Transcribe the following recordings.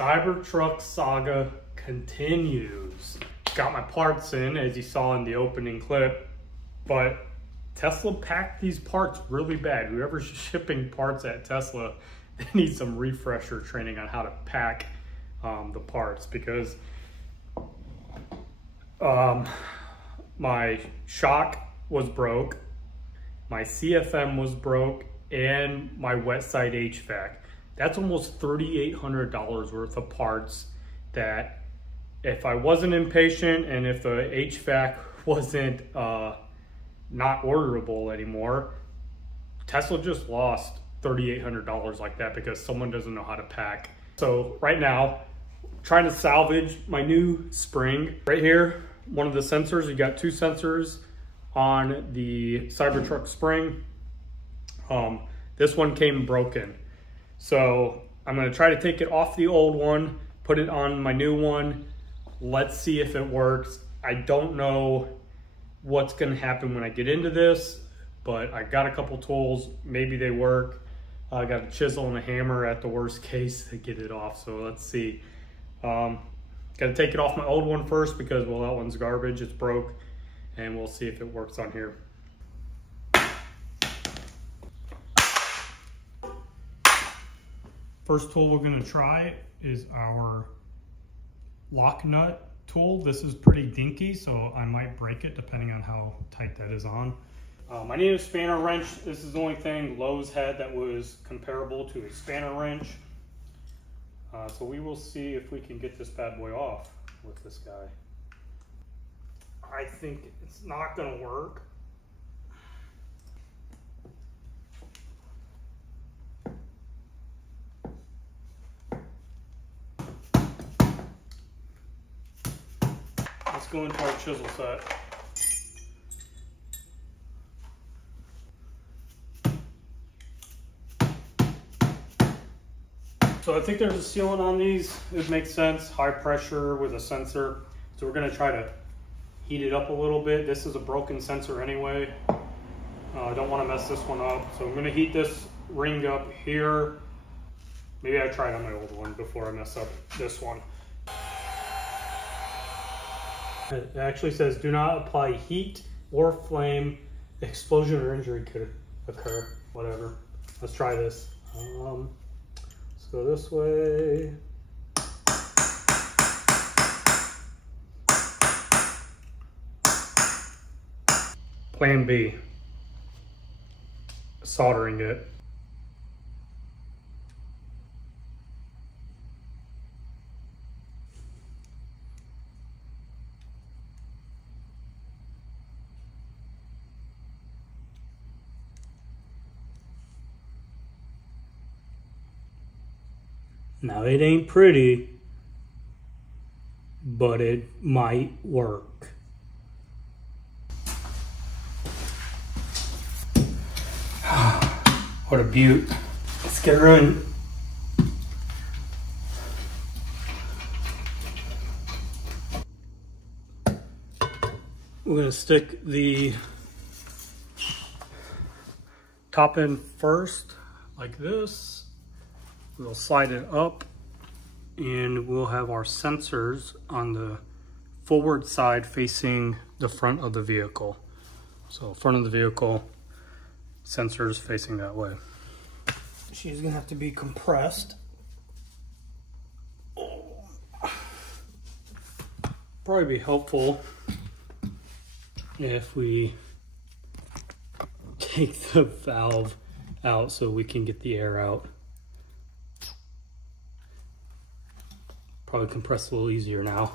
Cybertruck saga continues. Got my parts in, as you saw in the opening clip, but Tesla packed these parts really bad. Whoever's shipping parts at Tesla, they need some refresher training on how to pack the parts, because my shock was broke, my CFM was broke, and my wet side HVAC. That's almost $3,800 worth of parts that, if I wasn't impatient and if the HVAC wasn't not orderable anymore, Tesla just lost $3,800 like that because someone doesn't know how to pack. So right now, trying to salvage my new spring. Right here, one of the sensors, you got two sensors on the Cybertruck spring. This one came broken. So I'm gonna try to take it off the old one, put it on my new one. Let's see if it works. I don't know what's gonna happen when I get into this, but I got a couple tools, maybe they work. I got a chisel and a hammer at the worst case to get it off, so let's see. Gotta take it off my old one first because, well, that one's garbage, it's broke, and we'll see if it works on here. First tool we're gonna try is our lock nut tool. This is pretty dinky, so I might break it depending on how tight that is on. I need a spanner wrench. This is the only thing Lowe's had that was comparable to a spanner wrench. So we will see if we can get this bad boy off with this guy. I think it's not gonna work. Let's go into our chisel set. So I think there's a sealant on these. It makes sense, high pressure with a sensor. So we're gonna try to heat it up a little bit. This is a broken sensor anyway. I don't wanna mess this one up. So I'm gonna heat this ring up here. Maybe I tried on my old one before I mess up this one. It actually says, do not apply heat or flame. Explosion or injury could occur, whatever. Let's try this. Let's go this way. Plan B, soldering it. Now it ain't pretty, but it might work. What a beaut. Let's get her in. We're gonna stick the top end first, like this. We'll slide it up and we'll have our sensors on the forward side facing the front of the vehicle. So front of the vehicle, sensors facing that way. She's gonna have to be compressed. Probably be helpful if we take the valve out so we can get the air out. Probably compress a little easier now.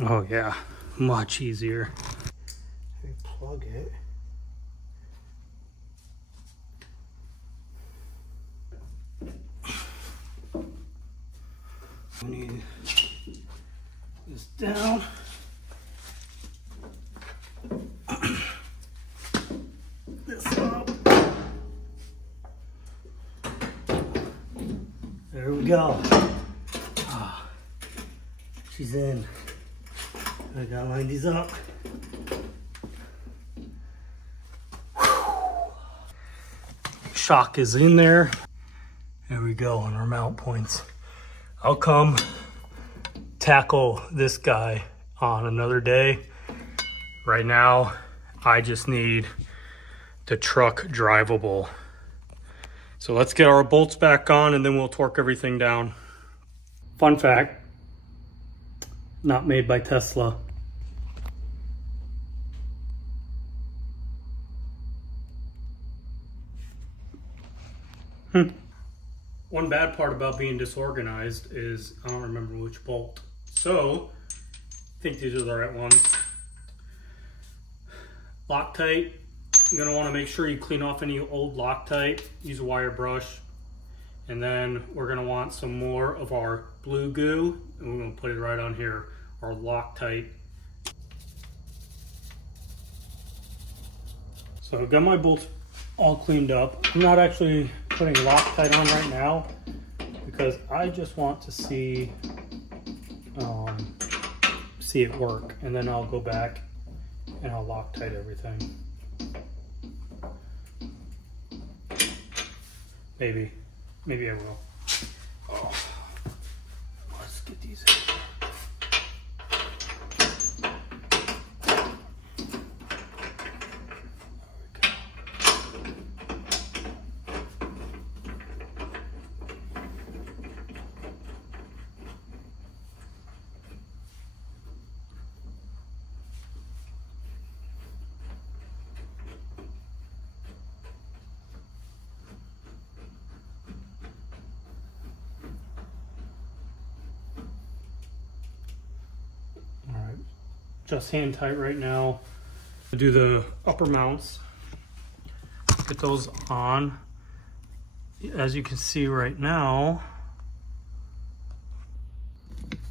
Oh yeah, much easier. Plug it. We need this down. This up. There we go. Ah, she's in. I gotta line these up. shock is in there. There we go on our mount points. I'll come tackle this guy on another day. Right now, I just need the truck drivable. So let's get our bolts back on and then we'll torque everything down. Fun fact, not made by Tesla. One bad part about being disorganized is I don't remember which bolt. So, I think these are the right ones. Loctite, you're gonna wanna make sure you clean off any old Loctite. Use a wire brush. And then we're gonna want some more of our blue goo, and we're gonna put it right on here, our Loctite. So I've got my bolts all cleaned up. I'm not actually putting Loctite on right now because I just want to see it work, and then I'll go back and I'll Loctite everything. Maybe I will. Oh. Let's get these in. Just hand tight right now. I'll do the upper mounts, get those on. As you can see right now,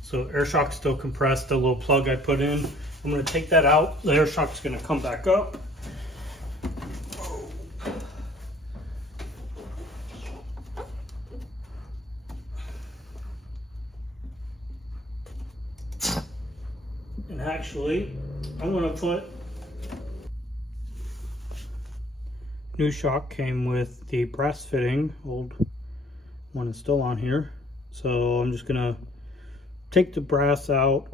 so air shock's still compressed, the little plug I put in. I'm gonna take that out. The air shock's gonna come back up. And actually, I'm gonna put, new shock came with the brass fitting, old one is still on here. So I'm just gonna take the brass out.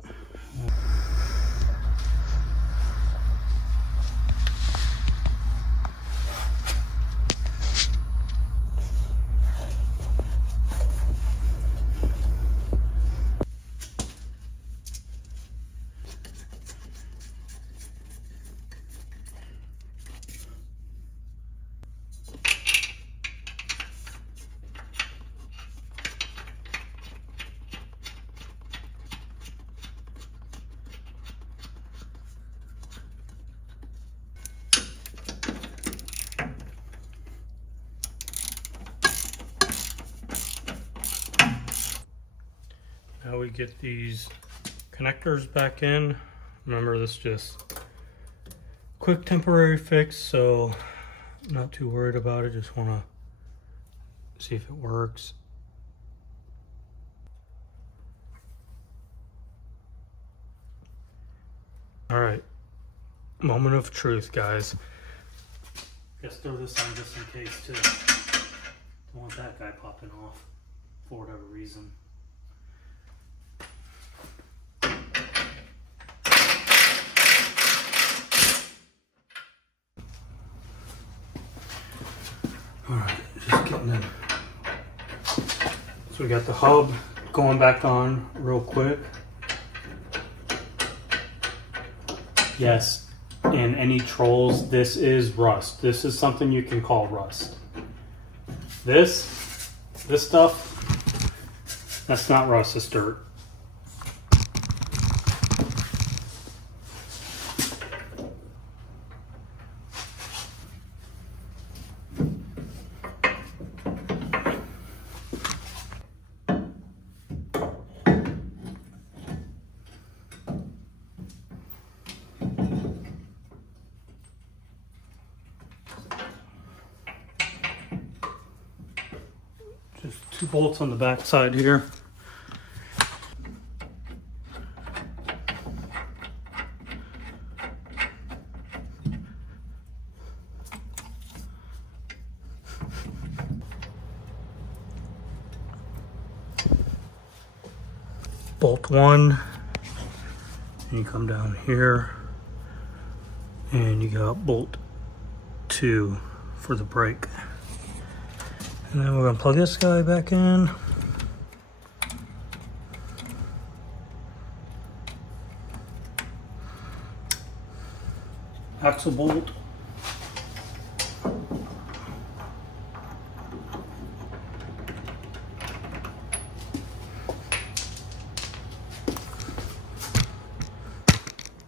Now we get these connectors back in. Remember, this is just quick temporary fix, so I'm not too worried about it. Just want to see if it works. All right, moment of truth, guys. Guess throw this on just in case too. Don't want that guy popping off for whatever reason. All right, just getting in. So we got the hub going back on real quick. Yes, and any trolls, this is rust. This is something you can call rust. This stuff, that's not rust, it's dirt. Just 2 bolts on the back side here. bolt 1, and you come down here, and you got bolt 2 for the brake. And then we're gonna plug this guy back in. Axle bolt.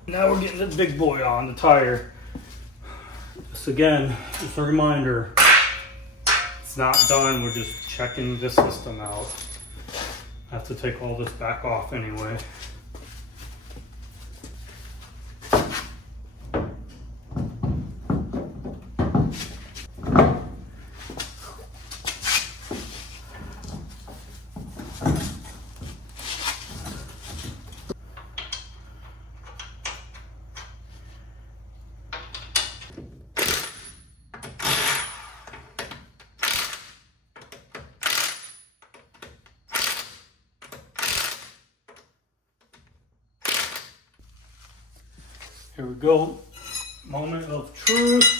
Now we're getting the big boy on, the tire. This again, just a reminder, it's not done, we're just checking the system out. I have to take all this back off anyway. Here we go, moment of truth.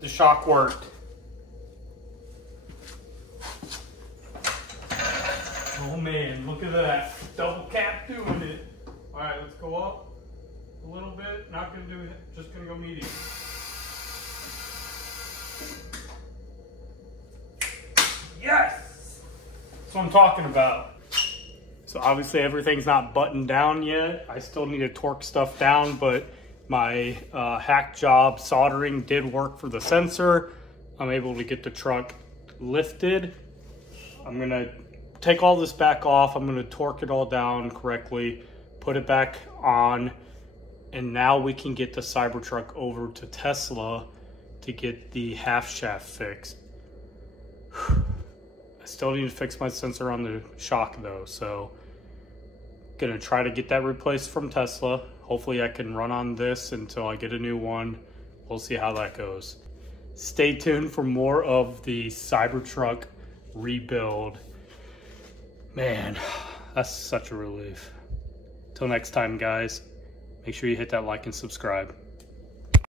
The shock worked. Oh man, look at that. Double cap doing it. All right, let's go up a little bit. Not gonna do it, just gonna go medium. Yes! That's what I'm talking about. So obviously everything's not buttoned down yet. I still need to torque stuff down, but my hack job soldering did work for the sensor. I'm able to get the truck lifted. I'm gonna take all this back off. I'm gonna torque it all down correctly, put it back on, and now we can get the Cybertruck over to Tesla to get the half shaft fixed. I still need to fix my sensor on the shock though, so gonna try to get that replaced from Tesla. Hopefully I can run on this until I get a new one. We'll see how that goes. Stay tuned for more of the Cybertruck rebuild. Man, that's such a relief. Till next time, guys, make sure you hit that like and subscribe.